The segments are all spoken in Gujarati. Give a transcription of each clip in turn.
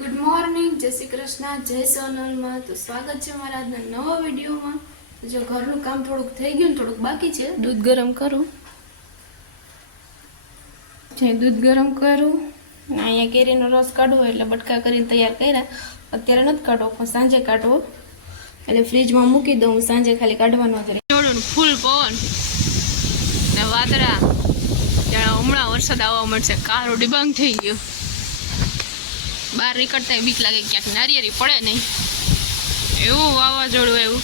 ગુડ મોર્નિંગ જય શ્રી કૃષ્ણ, જય સોનલમાં. તો સ્વાગત છે મારા આજના નવા વિડીયોમાં. જો ઘરનું કામ થોડુંક થઈ ગયું ને થોડુંક બાકી છે, દૂધ ગરમ કરું. જે દૂધ ગરમ કરું અહીંયા કેરીનો રસ કાઢવો એટલે બટકા કરીને તૈયાર કર્યા. અત્યારે નથી કાઢવો, પણ સાંજે કાઢવો. એટલે ફ્રીજમાં મૂકી દઉં હું સાંજે ખાલી કાઢવાનો જોડું ફૂલ પવન. ને વાદળા. ત્યાં હમણાં વરસાદ આવવા મળશે કારો ડિબાંગ થઈ ગયો. બહાર નીકળતા બીક લાગે ક્યાંક નારિયેરી પડે નહીં. એવું વાવાઝોડું એવું.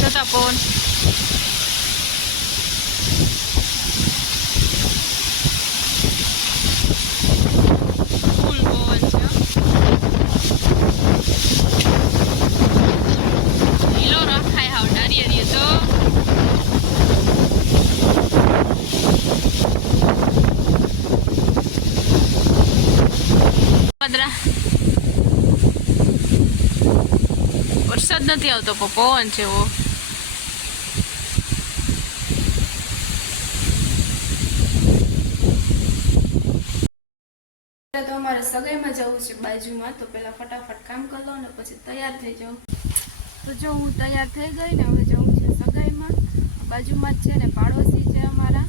જતા પવન ફૂલ પવન છે લીલો રાખાય હાવ નારિયેરી તો પદરા નથી આવતો પવન છે એવો. તો અમારે સગાઈમાં જવું છે બાજુમાં, તો પહેલાં ફટાફટ કામ કરી લો ને પછી તૈયાર થઈ જાઉં તો જો હું તૈયાર થઈ ગઈ ને હવે જવું છે સગાઈમાં. બાજુમાં જ છે ને પાડોશી છે અમારા.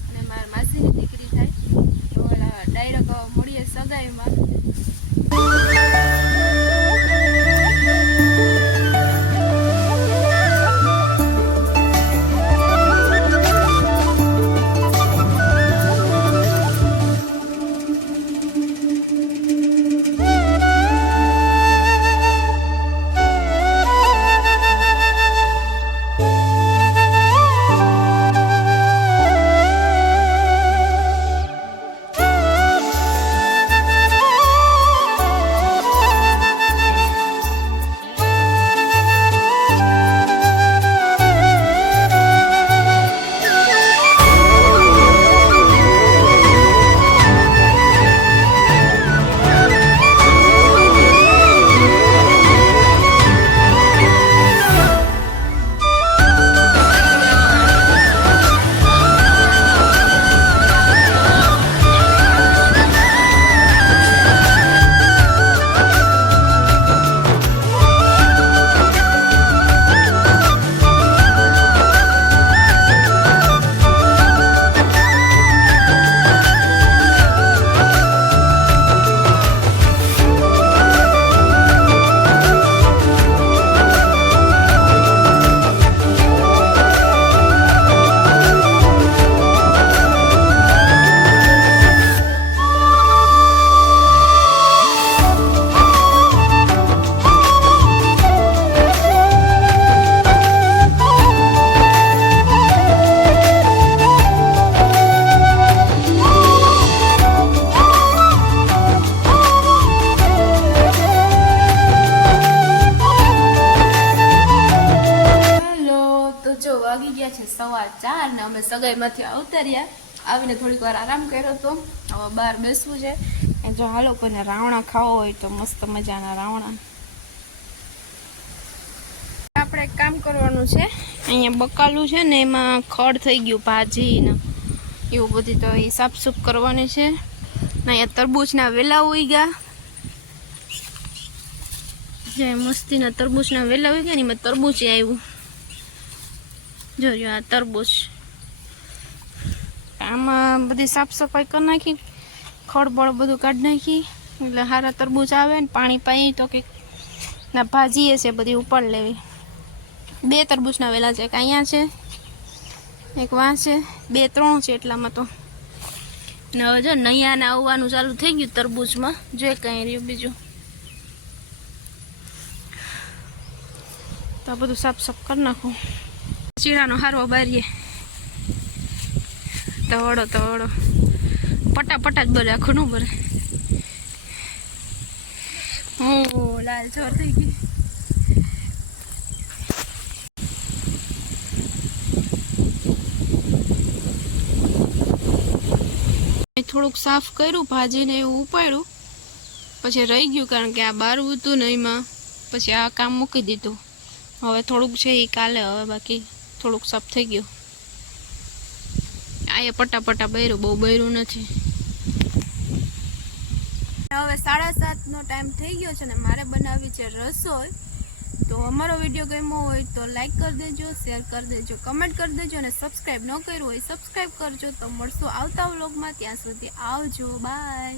સવા ચાર ને અમે સગાઈમાંથી અવતર્યા. આવીને થોડીક વાર આરામ કર્યો તો. હવે બહાર બેસવું છે. એ જો હાલો કોઈને રાવણા ખાવો હોય તો મસ્ત મજાના રાવણા. આપણે એક કામ કરવાનું છે. અહીંયા બકાલું છે ને એમાં ખડ થઈ ગયું, ભાજી ને એવું બધું તો એ સાફસૂફ કરવાની છે. ને અહીંયા તરબૂચના વેલા ઉઈ ગયા. જે મસ્તીના તરબૂચના વેલા ઉઈ ગયા ને એમાં તરબૂચ આવ્યું. જોયું આ તરબૂચ. આમાં બધી સાફ સફાઈ કરી નાખી ખડબળ બધું કાઢી નાખી, એટલે સારા તરબૂચ આવે ને પાણી પાઈ તો કંઈક ના ભાજીએ છે બધી ઉપર લેવી. બે તરબૂચના વેલા છે, એક અહીંયા છે, એક વાં છે, બે ત્રણ છે એટલામાં તો. ને હવે જો નૈયાને આવવાનું ચાલુ થઈ ગયું તરબૂચમાં. જો કંઈ રહ્યું બીજું. તો બધું સાફ સાફ કરી નાખું. ચીડાનો હારવો બારીએ. તવડો તવડો. પટા પટા જ બોલે, આખું ન બોલે. ઓ, લાલ ચોર થઈ ગઈ. થોડુંક સાફ કર્યું ભાજીને એવું ઉપાડ્યું. પછી રહી ગયું કારણ કે આ બારું હતું ને એમાં. પછી આ કામ મૂકી દીધું. હવે થોડુંક છે એ કાલે, હવે બાકી થોડુંક સાફ થઈ ગયું. આ પટા બૈરું, બહુ બૈરું નથી. હવે સાડા સાતનો ટાઈમ થઈ ગયો છે ને મારે બનાવવી છે રસોઈ. તો અમારો વીડિયો ગમ્યો હોય તો લાઈક કરી દેજો, શેર કરી દેજો, કમેન્ટ કરી દેજો અને સબસ્ક્રાઈબ ન કર્યું હોય, સબસ્ક્રાઈબ કરજો. તો મળશું આવતા વ્લોગમાં. ત્યાં સુધી આવજો. બાય.